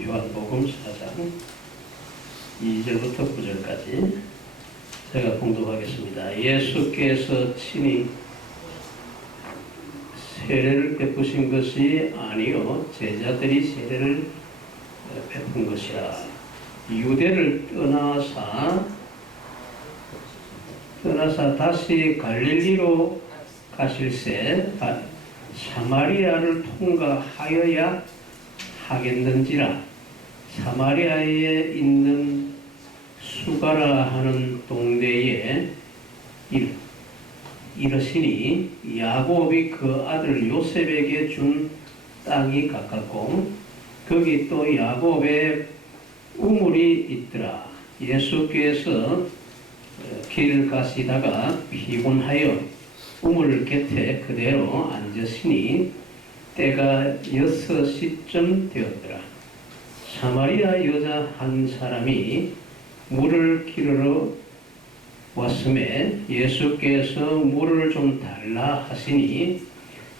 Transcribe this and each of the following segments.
요한복음 4장 2절부터 9절까지 제가 봉독하겠습니다. 예수께서 친히 세례를 베푸신 것이 아니요 제자들이 세례를 베푼 것이라. 유대를 떠나사 다시 갈릴리로 가실새 사마리아를 통과하여야 하겠는지라. 사마리아에 있는 수가라 하는 동네에 이르시니 야곱이 그 아들 요셉에게 준 땅이 가깝고 거기 또 야곱의 우물이 있더라. 예수께서 길 가시다가 피곤하여 우물 곁에 그대로 앉으시니 때가 6시쯤 되었더라. 사마리아 여자 한 사람이 물을 기르러 왔음에 예수께서 물을 좀 달라 하시니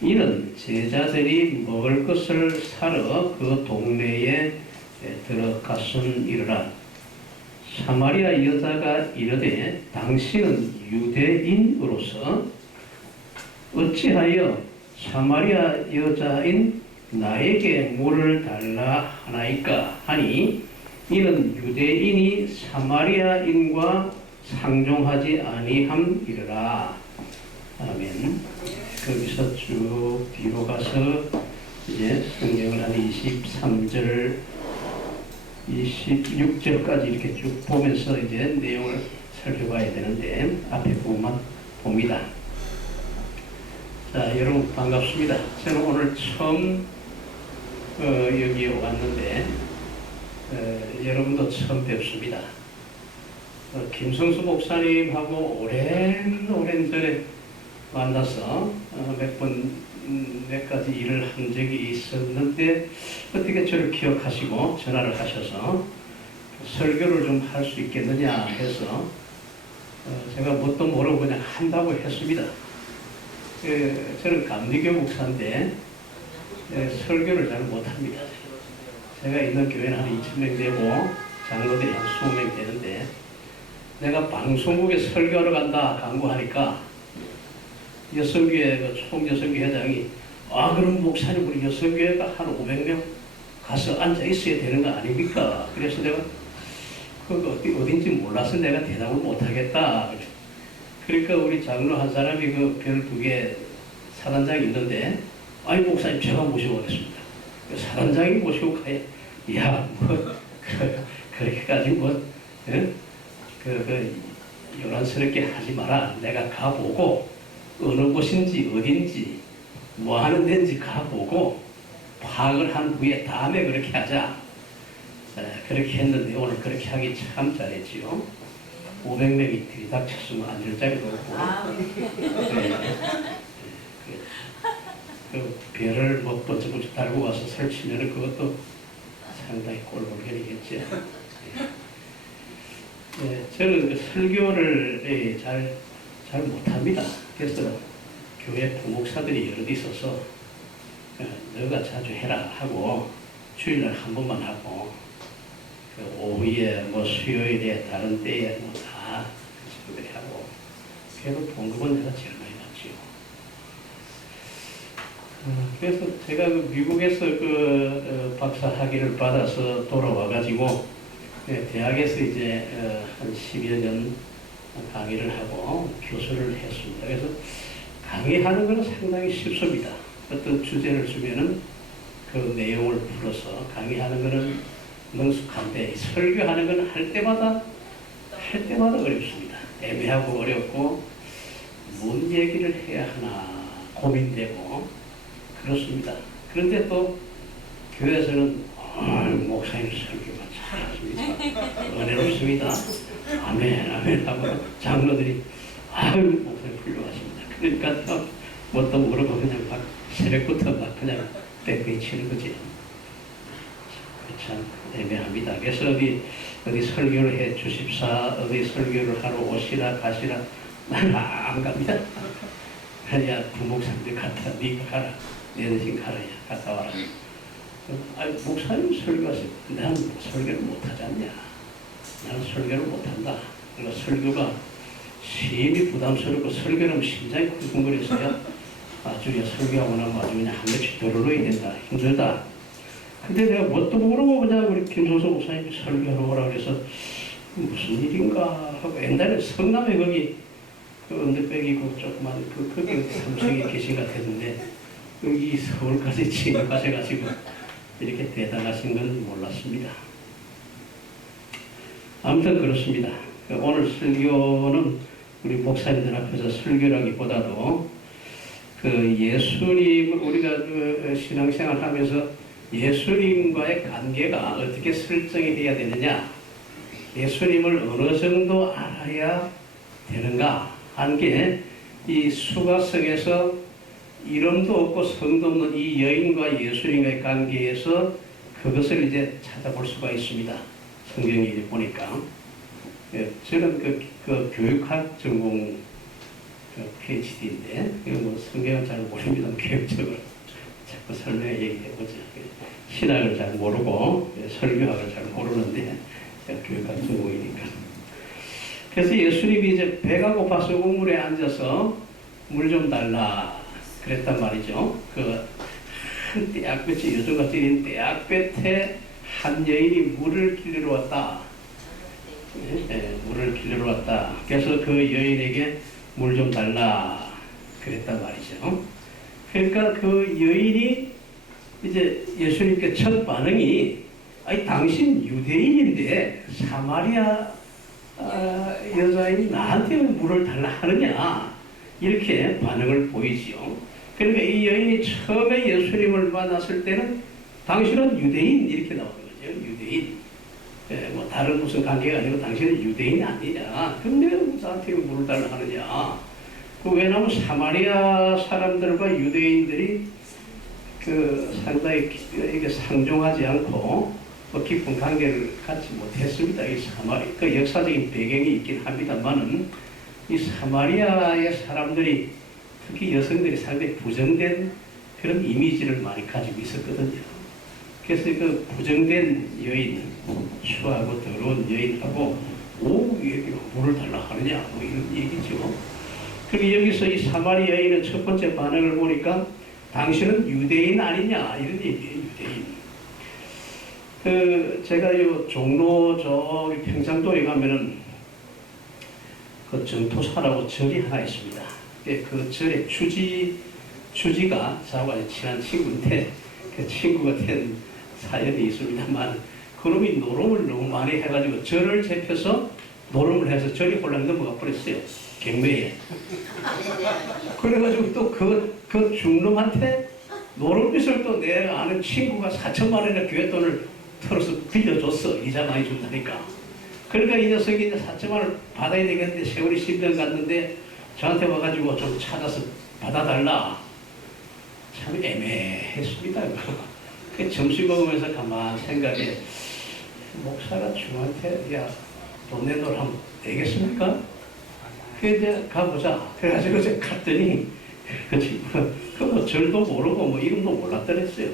이는 제자들이 먹을 것을 사러 그 동네에 들어갔음이라. 사마리아 여자가 이르되 당신은 유대인으로서 어찌하여 사마리아 여자인 나에게 물을 달라 하나이까 하니 이는 유대인이 사마리아인과 상종하지 아니함이라. 아멘. 거기서 쭉 뒤로 가서 이제 성경을 한 23절 26절까지 이렇게 쭉 보면서 이제 내용을 살펴봐야 되는데 앞에 부분만 봅니다. 자, 여러분 반갑습니다. 저는 오늘 처음 여기에 왔는데 여러분도 처음 뵙습니다. 김성수 목사님하고 오랜 전에 만나서 몇 가지 일을 한 적이 있었는데 어떻게 저를 기억하시고 전화를 하셔서 설교를 좀 할 수 있겠느냐 해서 제가 뭣도 모르고 그냥 한다고 했습니다. 저는 감리교 목사인데 설교를 잘 못합니다. 제가 있는 교회는 한 2,000명 되고 장로들이 한 20명 되는데 내가 방송국에 설교하러 간다 강구하니까 여성교회 그 총여성교 회장이 그럼 목사님 우리 여성교회가 한 500명 가서 앉아 있어야 되는 거 아닙니까? 그래서 내가 그거 어딘지 몰라서 내가 대답을 못하겠다. 그러니까 우리 장로 한 사람이 그 별 2개 사단장이 있는데 아니 목사님 제가 모시고 오겠습니다. 사단장이 모시고 가야 그렇게까지 요란스럽게 하지 마라. 내가 가보고 어느 곳인지 어딘지 뭐 하는 데인지 가보고 파악을 한 후에 다음에 그렇게 하자. 그렇게 했는데 오늘 그렇게 하기 참 잘했지요. 500명이 들이닥쳤으면 앉을 자리도 없고 그 별을 뭐 번쩍번쩍 달고 와서 설치면 그것도 상당히 꼴불견이겠죠. 저는 그 설교를 잘 못합니다. 그래서 교회 부목사들이 여러 개 있어서 너가 자주 해라 하고 주일날 한 번만 하고 그 오후에 뭐 수요일에 다른 때에 뭐 다 그렇게 하고 그래도 봉급은 내가 제일 많이 받지요. 그래서 제가 그 미국에서 그 박사 학위를 받아서 돌아와가지고 대학에서 이제 한 10여 년 강의를 하고 교수를 했습니다. 그래서 강의하는 것은 상당히 쉽습니다. 어떤 주제를 주면은 그 내용을 풀어서 강의하는 것은 능숙한데 설교하는 건 할 때마다 어렵습니다. 애매하고 어렵고 뭔 얘기를 해야 하나 고민되고 그렇습니다. 그런데 또 교회에서는 목사님 설교가 잘하십니다. 은혜롭습니다. 아멘 하고 장로들이 목사님 훌륭하십니다. 그러니까 또 뭣도 모르고 그냥 막 새벽부터 막 그냥 뺑뺑이 치는 거지. 참 애매합니다. 그래서 어디 설교를 해 주십사, 어디 설교를 하러 오시라 가시라 나는 안 갑니다. 야 부목사님들 갔다 네가 가라, 내 대신 가라, 갔다 와라. 목사님 설교하세요. 나는 설교를 못하지 않냐. 나는 설교를 못한다. 그러니까 설교가 심히 부담스럽고 설교는 심장이 쿵쿵거려서야 아주 설교하고 나면 아주 그냥 한 며칠 들어놓아야 된다. 힘들다. 근데 내가 뭣도 모르고 그냥 우리 김성수 목사님이 설교하러 오라 그래서 무슨 일인가 하고 옛날에 성남에 거기 그 언덕배기고 조그만 거기 삼성에 계신 것 같았는데 여기 서울까지 진입하셔가지고 이렇게 대단하신 건 몰랐습니다. 아무튼 그렇습니다. 오늘 설교는 우리 목사님들 앞에서 설교라기보다도 그 예수님을 우리가 그 신앙생활 하면서 예수님과의 관계가 어떻게 설정이 되어야 되느냐, 예수님을 어느 정도 알아야 되는가 하는 게 이 수가성에서 이름도 없고 성도 없는 이 여인과 예수님과의 관계에서 그것을 이제 찾아볼 수가 있습니다. 성경에 보니까. 예, 저는 그 교육학 전공 PhD인데, 뭐 성경을 잘 모릅니다. 교육적으로. 자꾸 설명해 얘기해보죠. 신학을 잘 모르고, 설교학을 잘 모르는데, 교육학 전공이니까. 그래서 예수님이 이제 배가 고파서 우물에 앉아서 물 좀 달라 그랬단 말이죠. 한 떼약볕이 요즘같이 이런 떼약볕에 한 여인이 물을 길러 왔다. 물을 길러 왔다. 그래서 그 여인에게 물 좀 달라 그랬단 말이죠. 그러니까 그 여인이 이제 예수님께 첫 반응이 아니 당신 유대인인데 사마리아 여자인이 나한테 물을 달라 하느냐 이렇게 반응을 보이지요. 그러니까 이 여인이 처음에 예수님을 만났을 때는 당신은 유대인 이렇게 나오는 거죠. 유대인. 뭐 다른 무슨 관계가 아니고 당신은 유대인이 아니냐. 근데 나한테 물을 달라 하느냐. 왜냐하면 사마리아 사람들과 유대인들이 상당히 이게 상종하지 않고 깊은 관계를 갖지 못했습니다. 이 그 역사적인 배경이 있긴 합니다만은 이 사마리아의 사람들이 특히 여성들이 상당히 부정된 그런 이미지를 많이 가지고 있었거든요. 그래서 그 부정된 여인, 추하고 더러운 여인하고 여기 물을 달라 하느냐 뭐 이런 얘기죠. 그리고 여기서 이 사마리아 여인의 첫 번째 반응을 보니까 당신은 유대인 아니냐 이런 얘기예요. 유대인. 제가 요 종로 저기 평창도에 가면은 그 정토사라고 절이 하나 있습니다. 그 절의 주지가 저하고 아주 친한 친구인데 그 친구가 된 사연이 있습니다만 그놈이 노름을 너무 많이 해가지고 절을 잡혀서 노름을 해서 절이 홀랑 넘어가 버렸어요. 경매에. 그래가지고 또 그 중놈한테 노름빚을 또 내가 아는 친구가 4천만 원이나 교회 돈을 털어서 빌려줬어. 이자 많이 준다니까. 그러니까 이 녀석이 이제 4천만 원을 받아야 되겠는데 세월이 10년 갔는데 저한테 와가지고 좀 찾아서 받아달라. 참 애매했습니다. 그 점심 먹으면서 가만 생각해. 목사가 중한테 야 돈 내놓으라 하면 되겠습니까? 그래 이제 가보자. 그래가지고 이제 갔더니 그 친구가 뭐 절도 모르고 뭐 이름도 몰랐더랬어요.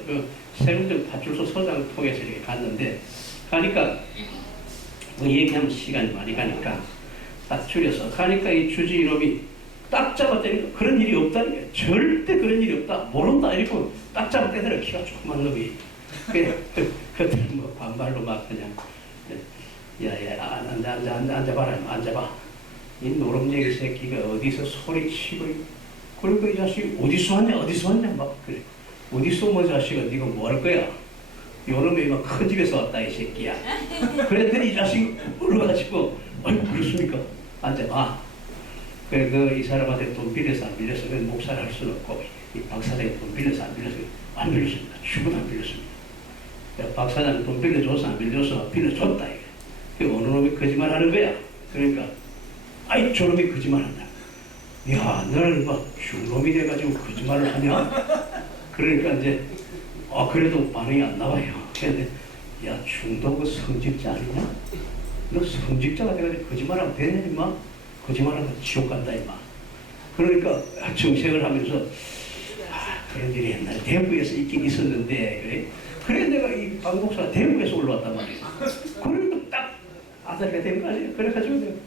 세운정 파출소 서장 통해서 이렇게 갔는데 가니까 뭐 얘기하면 시간이 많이 가니까 딱 줄여서 가니까 이 주지 이놈이 딱 잡았다니까 그런 일이 없다는 게 절대 그런 일이 없다 모른다 이러고 딱 잡았다더라. 키가 조그만 놈이 그때 뭐 반발로 막 그냥 야야 앉아봐라 앉아봐. 이 노름쟁이 새끼가 어디서 소리치고 그러니까 이 자식이 어디서 왔냐 막 그래. 어디서 뭐 자식아 네가 뭐 할 거야? 요놈이 막 큰 집에서 왔다 이 새끼야. 그랬더니 이 자식이 울어가지고 아이고 그렇습니까? 앉아봐. 그래 이 사람한테 돈 빌려서 안 빌려서 목사를 할 수는 없고 이 박사장이 돈 빌려서 안 빌려서 안 빌렸습니다. 죽어도 안 빌렸습니다. 박사장 돈 빌려줘서 안 빌려줘서 빌려줬다 이게. 그 어느 놈이 거짓말 하는 거야. 그러니까 아이 저놈이 거짓말 한다. 야 너는 막 중놈이 돼가지고 거짓말을 하냐? 그러니까 이제 그래도 반응이 안 나와요. 근데 야 중도 그 성직자 아니냐? 너 성직자가 돼가지고 거짓말하면 되냐 임마? 거짓말하면 지옥 간다 임마. 그러니까 정색을 하면서 그런 일이 옛날에 대구에서 있긴 있었는데 그래? 그래 내가 이 박 목사가 대구에서 올라왔단 말이야. 그리고 딱 아들이 된 거 아니에요. 그래가지고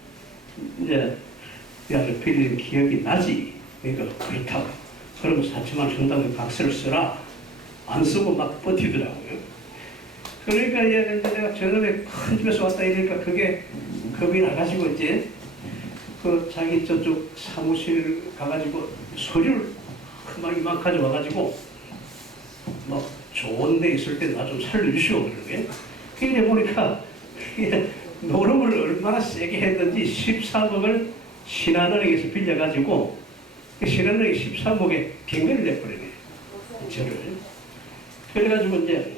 내가 이제 야를 빌린 기억이 나지. 그러니까 그렇다고. 그러면 사치만 성당에 각서를 쓰라. 안 쓰고 막 버티더라고요. 그러니까 이제 내가 저놈에 큰 집에서 왔다 이러니까 그게 겁이 나가지고 이제 그 자기 저쪽 사무실 가가지고 서류를 그만 가져와가지고 막 좋은 데 있을 때 나 좀 살려주시오 그러는 게. 그래 보니까 노름을 얼마나 세게 했는지 13억을 신한은행에서 빌려가지고 그 신한은행 13억에 경매를 내버리네 저를. 그래가지고 이제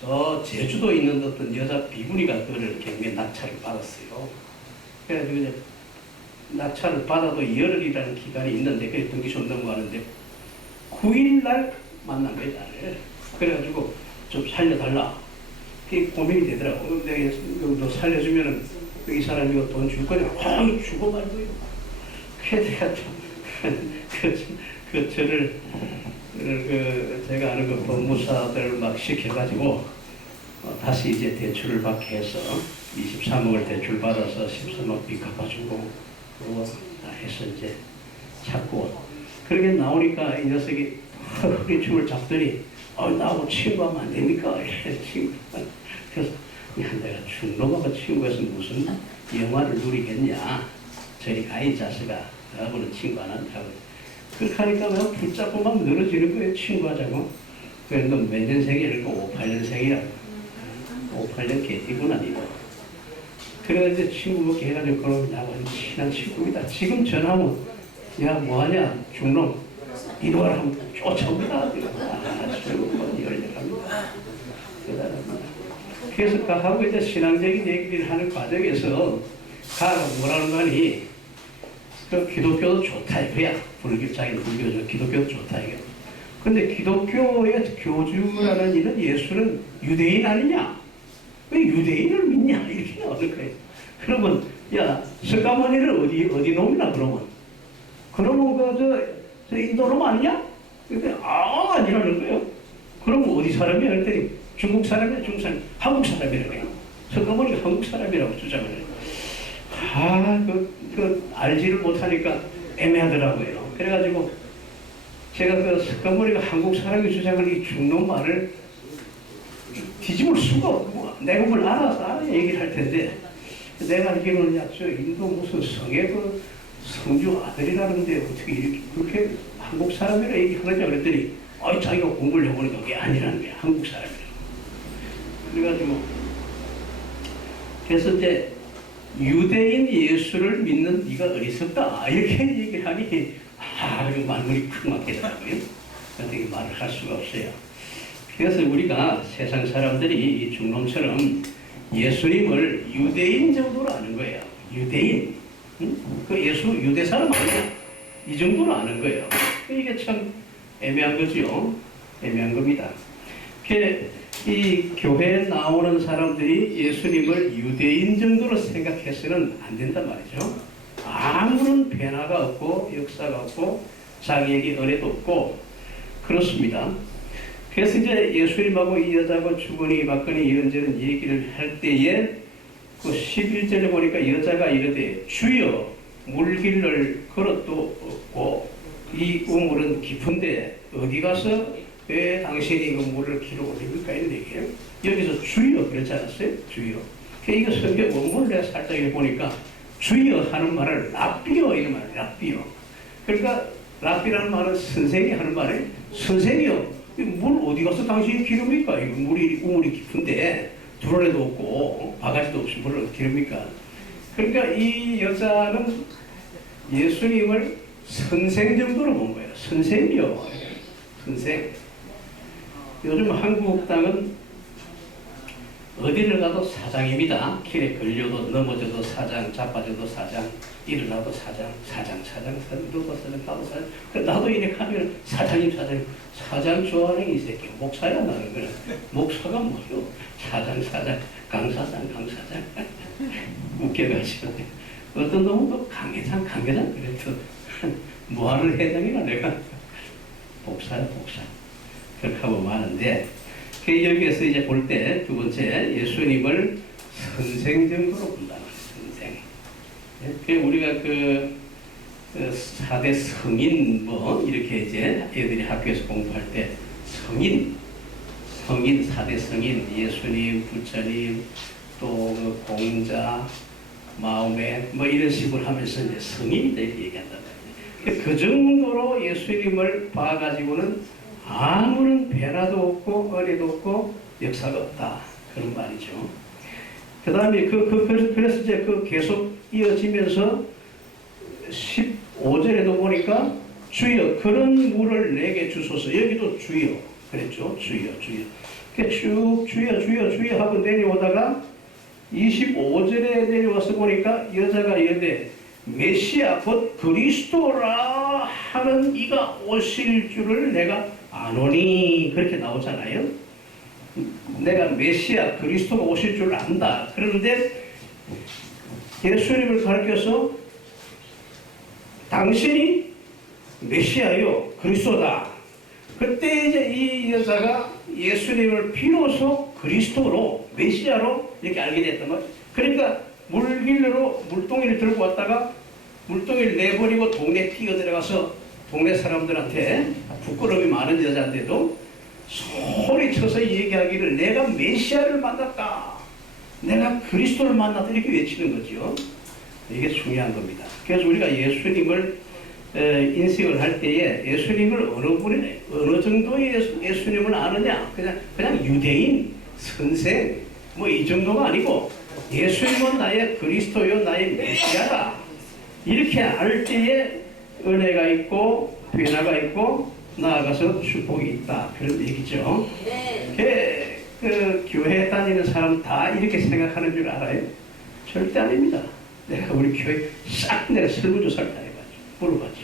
저 제주도에 있는 어떤 여자 비구니가 그를 경매 낙찰을 받았어요. 그래가지고 이제 낙찰을 받아도 열흘이라는 기간이 있는데 그게 등기소 넘어가는데 9일날 만난 거예요 나를. 그래가지고 좀 살려달라. 그게 고민이 되더라고. 내가 너 살려주면은 이 사람이 돈 줄 거냐? 주고 말고요. 그래 내가 저를 제가 아는 그 법무사들 막 시켜가지고 다시 이제 대출을 받게 해서 23억을 대출 받아서 13억 빚 갚아주고 다 해서 이제 찾고 그렇게 나오니까 이 녀석이 허리춤을 잡더니 나하고 친구하면 안 됩니까? 이래 친구. 그래서 야 내가 중놈하고 친구해서 무슨 영화를 누리겠냐? 저리 가 이 자식아. 나하고는 친구 안 한다고. 그렇게 하니까 막 붙잡고 막 늘어지는 거예요. 친구하자고. 그래서 너 몇 년생이야? 이러고 58년생이라고. 58년 개띠구나 니도. 그래가지고 친구 먹게 해가지고 그럼 나하고 친한 친구이다. 지금 전화하면 야 뭐하냐 중놈 이리 와라 하면 쫓아옵니다. 즐겁고 열렬합니다. 대단합니다. 그래서 하고 이제 신앙적인 얘기를 하는 과정에서 가가 뭐라는 거니 그 기독교도 좋다 이거야. 자기는 불교죠. 기독교도 좋다 이거. 근데 기독교의 교주라는 이는 예수는 유대인 아니냐? 왜 유대인을 믿냐? 이렇게 나오는 거예요. 그러면 야 석가모니를 어디 놈이나 그러면 저 인도놈 아니냐? 근데 아니라는 거예요. 그럼 어디 사람이야? 그랬더니 중국 사람이야? 중국 사람? 한국 사람이라고 해요. 석가모니가 한국 사람이라고 주장을 해요. 알지를 못하니까 애매하더라고요. 그래가지고 제가 그 석가모니가 한국 사람이 주장을 이 중놈 말을 뒤집을 수가 없고 내가 뭘 알아야 얘기를 할 텐데 내가 알기로는 저 인도 무슨 성의 그 성주 아들이라는데 어떻게 이렇게 그렇게 한국 사람이라 얘기하느냐 그랬더니 자기가 공부를 해보니까 그게 아니라는 거야. 한국 사람이라고. 그래가지고 그래서 이제 유대인 예수를 믿는 네가 어리석다 이렇게 얘기를 하니 말문이 크 막히더라고요. 어떻게 말을 할 수가 없어요. 그래서 우리가 세상 사람들이 이 중놈처럼 예수님을 유대인 정도로 아는 거예요. 유대인. 그 예수 유대 사람 아니야? 이 정도로 아는 거예요. 이게 참 애매한 거죠. 애매한 겁니다. 이 교회에 나오는 사람들이 예수님을 유대인 정도로 생각해서는 안 된단 말이죠. 아무런 변화가 없고 역사가 없고 자기에게 은혜도 없고 그렇습니다. 그래서 이제 예수님하고 이 여자하고 주거니 받거니 이런저런 얘기를 할 때에 그 11절에 보니까 여자가 이르되 주여 물길을 걸어도 없고 이 우물은 깊은데 어디 가서 왜 당신이 그 물을 길어 올립니까? 이런 얘기예요. 여기서 주여 그렇지 않았어요? 주여. 이거 성경 원문을 내가 살짝 읽어보니까 주여 하는 말을 랍비어 이런 말이에요. 랍비어. 그러니까 랍비라는 말은 선생이 하는 말에 선생이요. 물 어디 가서 당신이 기릅니까? 이거 우물이 깊은데 두레도 없고 바가지도 없이 물을 기릅니까? 그러니까 이 여자는 예수님을 선생 정도로 본 거예요. 선생이요. 선생. 요즘 한국 땅은 어디를 가도 사장입니다. 길에 걸려도 넘어져도 사장, 자빠져도 사장, 일어나도 사장, 누구 사장, 나도 사장. 나도 이렇게 하면 사장님. 사장 좋아하는 이 새끼 목사야 나는 거야. 목사가 뭐요? 사장, 강사장. 웃겨가지고 어떤 놈은 또 강회장 그랬어. 뭐하는 회장이나 내가. 복사야, 복사. 그렇게 하고 마는데, 여기에서 이제 볼 때 두 번째, 예수님을 선생 정도로 본다는 거예요, 선생. 우리가 그 4대 성인 이렇게 이제 애들이 학교에서 공부할 때 성인 4대 성인, 예수님, 부처님, 또 그 공자, 마음에 이런 식으로 하면서 이제 성인이다 이렇게 얘기한단 말이에요. 그 정도로 예수님을 봐가지고는 아무런 변화도 없고 은혜도 없고 역사가 없다 그런 말이죠. 그 다음에 그래서 이제 계속 이어지면서 15절에도 보니까 주여 그런 물을 내게 주소서. 여기도 주여 그랬죠. 주여. 쭉 주여 하고 내려오다가 25절에 내려와서 보니까 여자가 이르되 메시아 곧 그리스도라 하는 이가 오실 줄을 내가 아노니 그렇게 나오잖아요. 내가 메시아 그리스도가 오실 줄 안다. 그런데 예수님을 가르쳐서 당신이 메시아요 그리스도다. 그때 이제 이 여자가 예수님을 비로소 그리스도로 메시아로 이렇게 알게 됐던 거예요. 그러니까 물길로 물동이를 들고 왔다가 물동이를 내버리고 동네 뛰어들어가서 동네 사람들한테 부끄러움이 많은 여자인데도 소리쳐서 얘기하기를 내가 메시아를 만났다. 내가 그리스도를 만났다 이렇게 외치는 거죠. 이게 중요한 겁니다. 그래서 우리가 예수님을 인식을 할 때에 예수님을 어느 정도의 예수님을 아느냐? 그냥 유대인, 선생, 이 정도가 아니고 예수님은 나의 그리스도요, 나의 메시아다. 이렇게 알 때에 은혜가 있고 변화가 있고 나아가서 축복이 있다. 그런 얘기죠. 그 교회 다니는 사람 다 이렇게 생각하는 줄 알아요? 절대 아닙니다. 내가 우리 교회 싹 내가 설문조사를 다 해가지고 물어봤죠.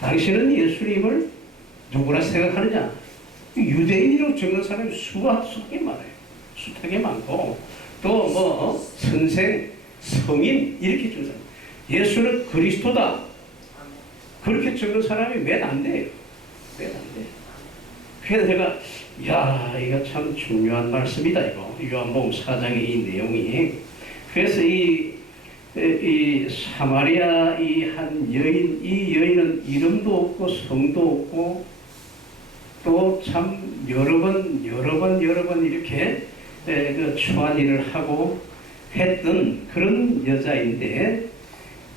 당신은 예수님을 누구라 생각하느냐? 유대인이라고 적는 사람이 수하게 많아요. 숱하게 많고 또 선생, 성인 이렇게 적는 사람. 예수는 그리스도다. 그렇게 적는 사람이 몇 안 돼요. 몇 안 돼요. 그래서 제가 이거 참 중요한 말씀이다 이거. 요한복음 4장의 이 내용이. 그래서 이 사마리아 이 한 여인, 이 여인은 이름도 없고 성도 없고 또 참 여러 번 이렇게 그 추한 일을 하고 했던 그런 여자인데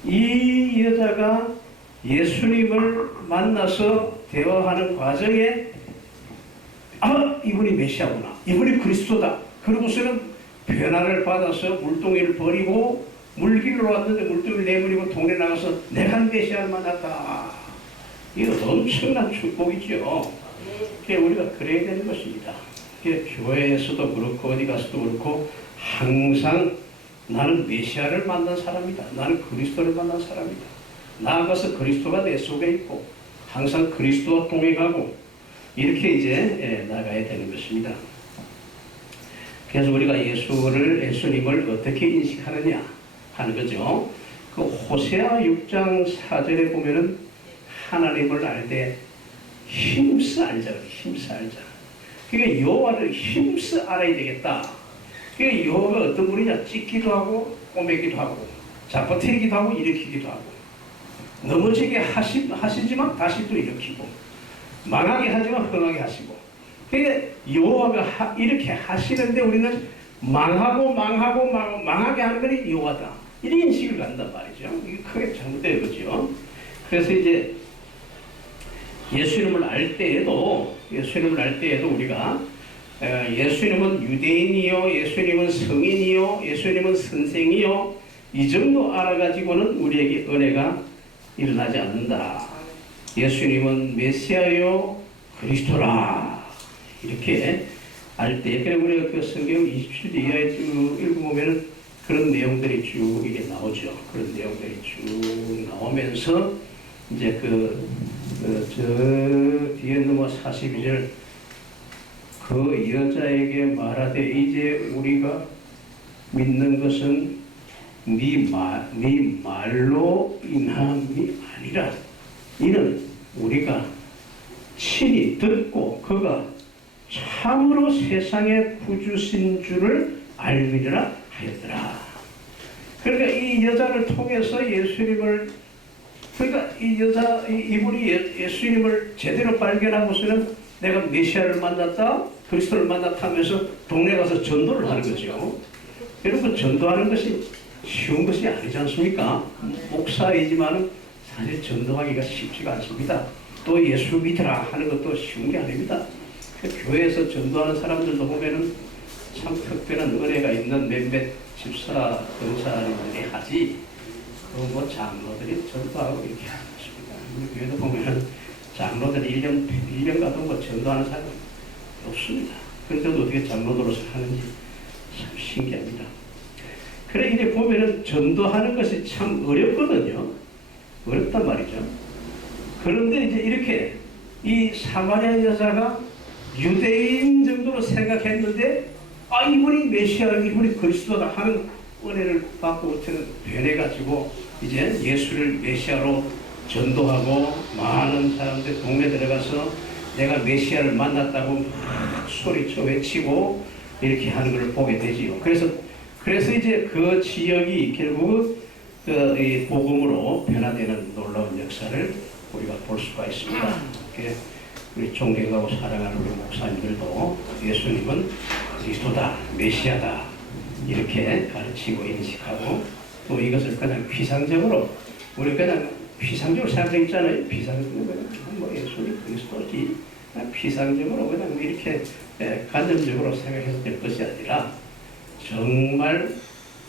이 여자가 예수님을 만나서 대화하는 과정에 이분이 메시아구나. 이분이 그리스도다. 그러고서는 변화를 받아서 물동이를 버리고 물길로 왔는데 물동이를 내버리고 동네 나가서 내가 메시아를 만났다. 이거 엄청난 축복이죠. 우리가 그래야 되는 것입니다. 교회에서도 그렇고 어디 가서도 그렇고 항상 나는 메시아를 만난 사람이다. 나는 그리스도를 만난 사람이다. 나아가서 그리스도가 내 속에 있고 항상 그리스도와 동행하고 이렇게 이제 나가야 되는 것입니다. 그래서 우리가 예수님을 어떻게 인식하느냐 하는 거죠. 그 호세아 6장 4절에 보면은 하나님을 알 때 힘써 알자. 그러니까 여호와를 힘써 알아야 되겠다. 그러니까 여호와가 어떤 분이냐? 찢기도 하고 꼬매기도 하고 잡아뜨리기도 하고 일으키기도 하고 넘어지게 하시지만 다시 또 일으키고 망하게 하지만 흥하게 하시고. 그러니까 여호와가 이렇게 하시는데 우리는 망하게 하는 것이 여호와다. 이런 인식을 갖는단 말이죠. 이게 크게 잘못된 거죠. 그래서 이제 예수님을 알 때에도 우리가 예수님은 유대인이요, 예수님은 성인이요, 예수님은 선생이요, 이 정도 알아가지고는 우리에게 은혜가 일어나지 않는다. 예수님은 메시아요, 그리스도라. 이렇게 알 때, 그래 우리가 그 성경 27절 이하에 쭉 읽어보면은 그런 내용들이 쭉 이게 나오죠. 그런 내용들이 쭉 나오면서 이제 저 뒤에 넘어 42절 그 여자에게 말하되 이제 우리가 믿는 것은 네 말로 인함이 아니라 이는 우리가 친히 듣고 그가 참으로 세상의 구주신 줄을 알미리라 하였더라. 그러니까 이 여자를 통해서 예수님을, 그러니까 이분이 예수님을 제대로 발견하고서는 내가 메시아를 만났다, 그리스도를 만났다 하면서 동네 가서 전도를 하는 거죠. 여러분, 전도하는 것이 쉬운 것이 아니지 않습니까? 목사이지만 사실 전도하기가 쉽지가 않습니다. 또 예수 믿으라 하는 것도 쉬운 게 아닙니다. 교회에서 전도하는 사람들도 보면은 참 특별한 은혜가 있는 몇몇 집사, 권사님들이 하지, 뭐 장로들이 전도하고 이렇게 하는 것입니다. 우리 교회도 보면은 장로들이 1년 가도 뭐 전도하는 사람이 없습니다. 그런데도 어떻게 장로들로서 하는지 참 신기합니다. 그래, 이제 보면은 전도하는 것이 참 어렵거든요. 어렵단 말이죠. 그런데 이제 이렇게 이 사마리아 여자가 유대인 정도로 생각했는데, 아, 이분이 메시아, 이분이 그리스도다 하는 은혜를 받고 변해가지고 이제 예수를 메시아로 전도하고 많은 사람들 동네 들어가서 내가 메시아를 만났다고 막 소리쳐 외치고 이렇게 하는 걸 보게 되지요. 그래서 이제 그 지역이 결국 이 복음으로 변화되는 놀라운 역사를 우리가 볼 수가 있습니다. 우리 존경하고 사랑하는 우리 목사님들도 예수님은 그리스도다, 메시아다 이렇게 가르치고 인식하고, 또 이것을 그냥 피상적으로, 우리 그냥 피상적으로 생각하고 있잖아요. 피상적으로 그냥 뭐 예수님 그리스도지, 그냥 피상적으로 그냥 이렇게 간접적으로 생각해서 될 것이 아니라 정말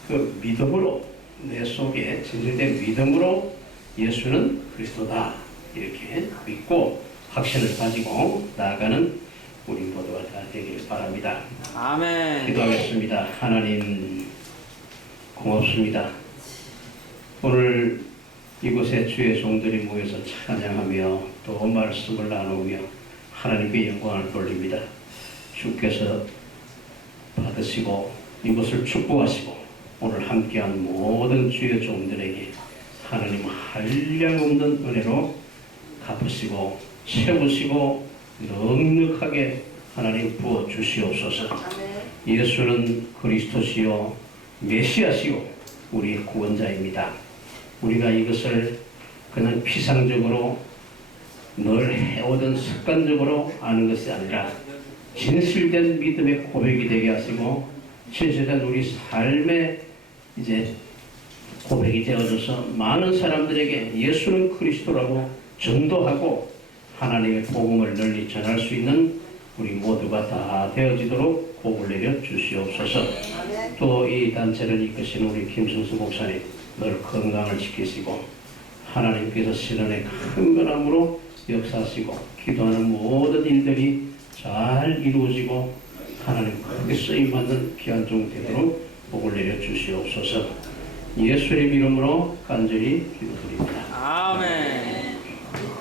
그 믿음으로, 내 속에 진실된 믿음으로 예수는 그리스도다 이렇게 믿고 확신을 가지고 나아가는 우리 모두가 다 되길 바랍니다. 아멘. 기도하겠습니다. 하나님 고맙습니다. 오늘 이곳에 주의 종들이 모여서 찬양하며 또 말씀을 나누며 하나님께 영광을 돌립니다. 주께서 받으시고 이곳을 축복하시고 오늘 함께한 모든 주의 종들에게 하나님 한량없는 은혜로 갚으시고 채우시고 넉넉하게 하나님 부어 주시옵소서. 예수는 그리스도시요 메시아시요 우리 구원자입니다. 우리가 이것을 그냥 피상적으로 늘 해오던 습관적으로 아는 것이 아니라 진실된 믿음의 고백이 되게 하시고 진실된 우리 삶의 이제 고백이 되어져서 많은 사람들에게 예수는 그리스도라고 전도하고 하나님의 복음을 널리 전할 수 있는 우리 모두가 다 되어지도록 복을 내려 주시옵소서. 또 이 단체를 이끄시는 우리 김승수 목사님 늘 건강을 지키시고 하나님께서 신원의 큰 권함으로 역사하시고 기도하는 모든 일들이 잘 이루어지고 하나님 크게 쓰임받는 귀한 종 되도록 복을 내려 주시옵소서. 예수님 이름으로 간절히 기도드립니다. 아멘.